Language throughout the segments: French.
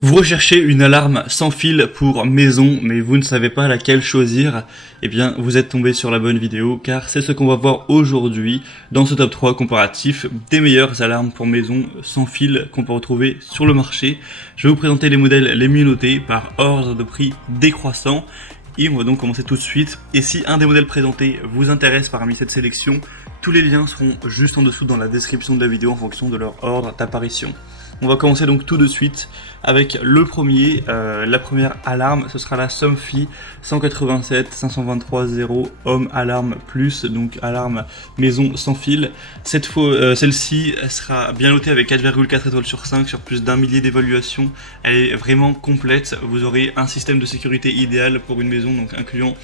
Vous recherchez une alarme sans fil pour maison, mais vous ne savez pas laquelle choisir. Eh bien, vous êtes tombé sur la bonne vidéo, car c'est ce qu'on va voir aujourd'hui dans ce top 3 comparatif des meilleures alarmes pour maison sans fil qu'on peut retrouver sur le marché. Je vais vous présenter les modèles les mieux notés par ordre de prix décroissant. Et on va donc commencer tout de suite. Et si un des modèles présentés vous intéresse parmi cette sélection, tous les liens seront juste en dessous dans la description de la vidéo en fonction de leur ordre d'apparition. On va commencer donc tout de suite avec le premier, la première alarme, ce sera la Somfy 187 523 0 Home Alarm Plus, donc alarme maison sans fil. Cette fois, celle-ci sera bien notée avec 4,4 étoiles sur 5 sur plus d'un millier d'évaluations. Elle est vraiment complète, vous aurez un système de sécurité idéal pour une maison, donc incluant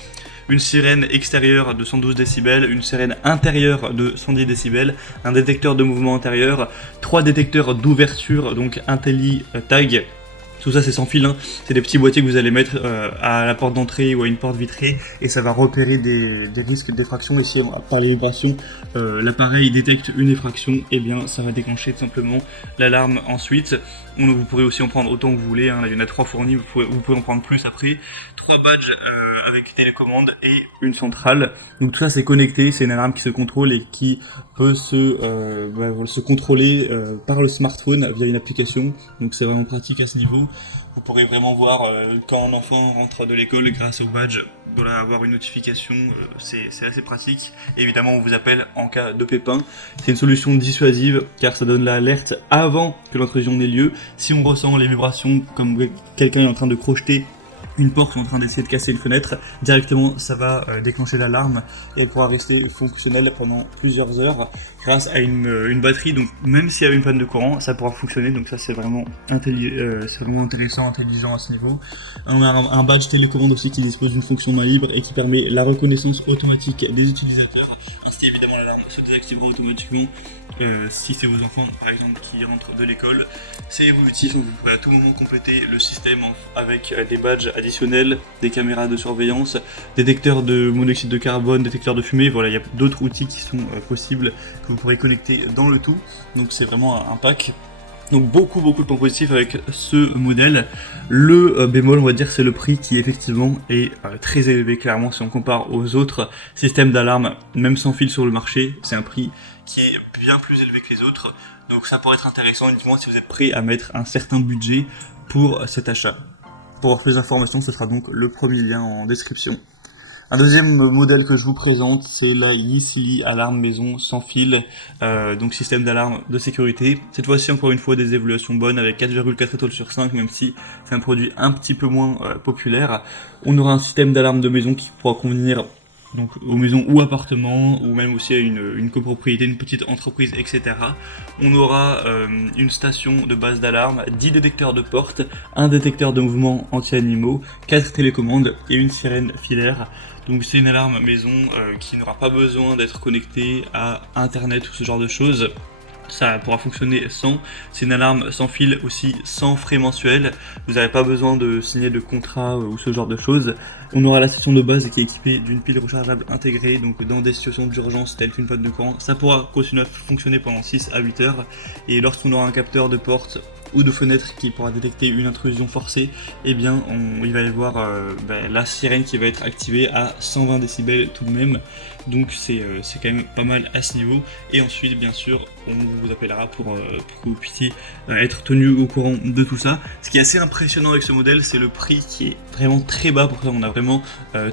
une sirène extérieure de 112 décibels, une sirène intérieure de 110 décibels, un détecteur de mouvement intérieur, 3 détecteurs d'ouverture, donc IntelliTag. Tout ça c'est sans fil, hein. C'est des petits boîtiers que vous allez mettre à la porte d'entrée ou à une porte vitrée et ça va repérer des risques d'effraction. Et si par les vibrations l'appareil détecte une effraction, et bien ça va déclencher tout simplement l'alarme ensuite. Vous pourrez aussi en prendre autant que vous voulez, hein. Là, il y en a 3 fournis, vous pouvez en prendre plus après. 3 badges avec télécommande et une centrale. Donc tout ça c'est connecté, c'est une alarme qui se contrôle et qui peut se contrôler par le smartphone via une application. Donc c'est vraiment pratique à ce niveau. Vous pourrez vraiment voir quand un enfant rentre de l'école grâce au badge, voilà, avoir une notification, c'est assez pratique. Et évidemment on vous appelle en cas de pépin. C'est une solution dissuasive car ça donne l'alerte avant que l'intrusion n'ait lieu. Si on ressent les vibrations comme quelqu'un est en train de crocheter une porte ou en train d'essayer de casser une fenêtre, directement ça va déclencher l'alarme et elle pourra rester fonctionnelle pendant plusieurs heures grâce à une batterie. Donc même s'il y a une panne de courant, ça pourra fonctionner. Donc ça c'est vraiment intéressant, intelligent à ce niveau. On a un badge télécommande aussi qui dispose d'une fonction main libre et qui permet la reconnaissance automatique des utilisateurs. Ainsi évidemment l'alarme se désactivera automatiquement si c'est vos enfants par exemple qui rentrent de l'école. C'est évolutif, donc vous pouvez à tout moment compléter le système avec des badges additionnels, des caméras de surveillance, détecteurs de monoxyde de carbone, détecteurs de fumée. Voilà, il y a d'autres outils qui sont possibles que vous pourrez connecter dans le tout. Donc c'est vraiment un pack. Donc beaucoup de points positifs avec ce modèle. Le bémol, on va dire, c'est le prix qui effectivement est très élevé. Clairement, si on compare aux autres systèmes d'alarme, même sans fil sur le marché, c'est un prix qui est bien plus élevé que les autres. Donc ça pourrait être intéressant uniquement si vous êtes prêt à mettre un certain budget pour cet achat. Pour avoir plus d'informations, ce sera donc le premier lien en description. Un deuxième modèle que je vous présente, c'est la Yisili alarme maison sans fil, donc système d'alarme de sécurité. Cette fois-ci, encore une fois, des évaluations bonnes avec 4,4 étoiles sur 5, même si c'est un produit un petit peu moins populaire. On aura un système d'alarme de maison qui pourra convenir donc aux maisons ou appartements, ou même aussi à une copropriété, une petite entreprise, etc. On aura une station de base d'alarme, 10 détecteurs de porte, un détecteur de mouvement anti-animaux, 4 télécommandes et une sirène filaire. Donc c'est une alarme maison qui n'aura pas besoin d'être connectée à internet ou ce genre de choses. Ça pourra fonctionner sans. C'est une alarme sans fil aussi, sans frais mensuels. Vous n'avez pas besoin de signer de contrat ou ce genre de choses. On aura la station de base qui est équipée d'une pile rechargeable intégrée, donc dans des situations d'urgence telles qu'une panne de courant, ça pourra continuer à fonctionner pendant 6 à 8 heures. Et lorsqu'on aura un capteur de porte ou de fenêtre qui pourra détecter une intrusion forcée, eh bien il va y avoir la sirène qui va être activée à 120 décibels tout de même. Donc c'est quand même pas mal à ce niveau. Et ensuite bien sûr on vous appellera pour que vous puissiez être tenu au courant de tout ça. Ce qui est assez impressionnant avec ce modèle, c'est le prix qui est vraiment très bas. Pour ça on a vraiment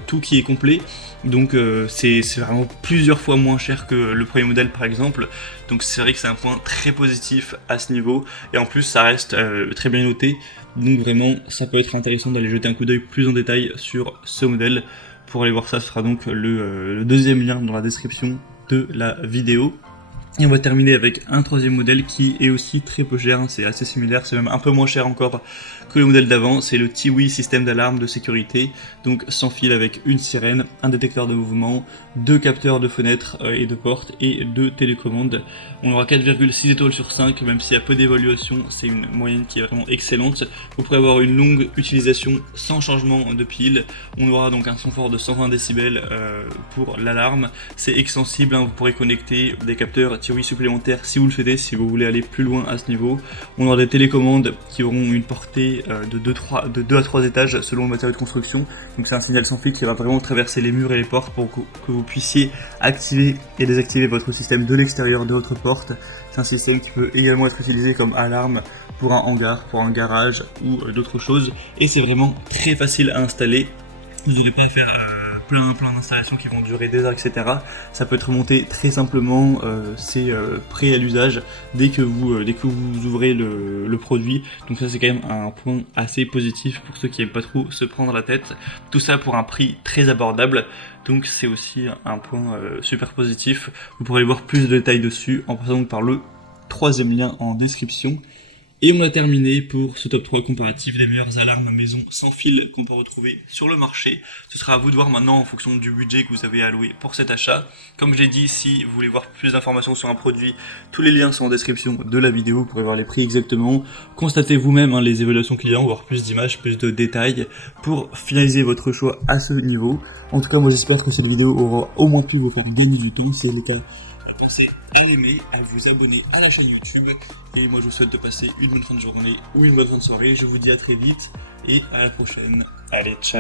tout qui est complet. Donc c'est vraiment plusieurs fois moins cher que le premier modèle par exemple. Donc c'est vrai que c'est un point très positif à ce niveau. Et en plus ça reste très bien noté. Donc vraiment ça peut être intéressant d'aller jeter un coup d'œil plus en détail sur ce modèle. Pour aller voir ça, ce sera donc le deuxième lien dans la description de la vidéo. Et on va terminer avec un troisième modèle qui est aussi très peu cher, hein. C'est assez similaire, c'est même un peu moins cher encore que le modèle d'avant. C'est le Tiwi système d'alarme de sécurité, donc sans fil avec une sirène, un détecteur de mouvement, 2 capteurs de fenêtres et de portes et 2 télécommandes. On aura 4,6 étoiles sur 5, même s'il y a peu d'évaluation, c'est une moyenne qui est vraiment excellente. Vous pourrez avoir une longue utilisation sans changement de pile. On aura donc un son fort de 120 décibels pour l'alarme. C'est extensible, hein. Vous pourrez connecter des capteurs Thierry supplémentaire si vous le souhaitez, si vous voulez aller plus loin à ce niveau. On aura des télécommandes qui auront une portée de 2 à 3 étages selon le matériau de construction. Donc c'est un signal sans fil qui va vraiment traverser les murs et les portes pour que vous puissiez activer et désactiver votre système de l'extérieur de votre porte. C'est un système qui peut également être utilisé comme alarme pour un hangar, pour un garage ou d'autres choses. Et c'est vraiment très facile à installer. Vous n'aurez pas à faire plein d'installations qui vont durer des heures, etc. Ça peut être monté très simplement, c'est prêt à l'usage dès que vous ouvrez le produit. Donc ça c'est quand même un point assez positif pour ceux qui n'aiment pas trop se prendre la tête. Tout ça pour un prix très abordable. Donc c'est aussi un point super positif. Vous pourrez aller voir plus de détails dessus en passant par le 3e lien en description. Et on a terminé pour ce top 3 comparatif des meilleures alarmes maison sans fil qu'on peut retrouver sur le marché. Ce sera à vous de voir maintenant en fonction du budget que vous avez alloué pour cet achat. Comme j'ai dit, si vous voulez voir plus d'informations sur un produit, tous les liens sont en description de la vidéo. Vous pourrez voir les prix exactement. Constatez vous-même les évaluations clients, voir plus d'images, plus de détails pour finaliser votre choix à ce niveau. En tout cas, moi j'espère que cette vidéo aura au moins pu vous faire gagner du temps. Si c'est le cas, pensez à l'aimer, à vous abonner à la chaîne YouTube. Et moi je vous souhaite de passer une bonne fin de journée ou une bonne fin de soirée. Je vous dis à très vite et à la prochaine. Allez, ciao.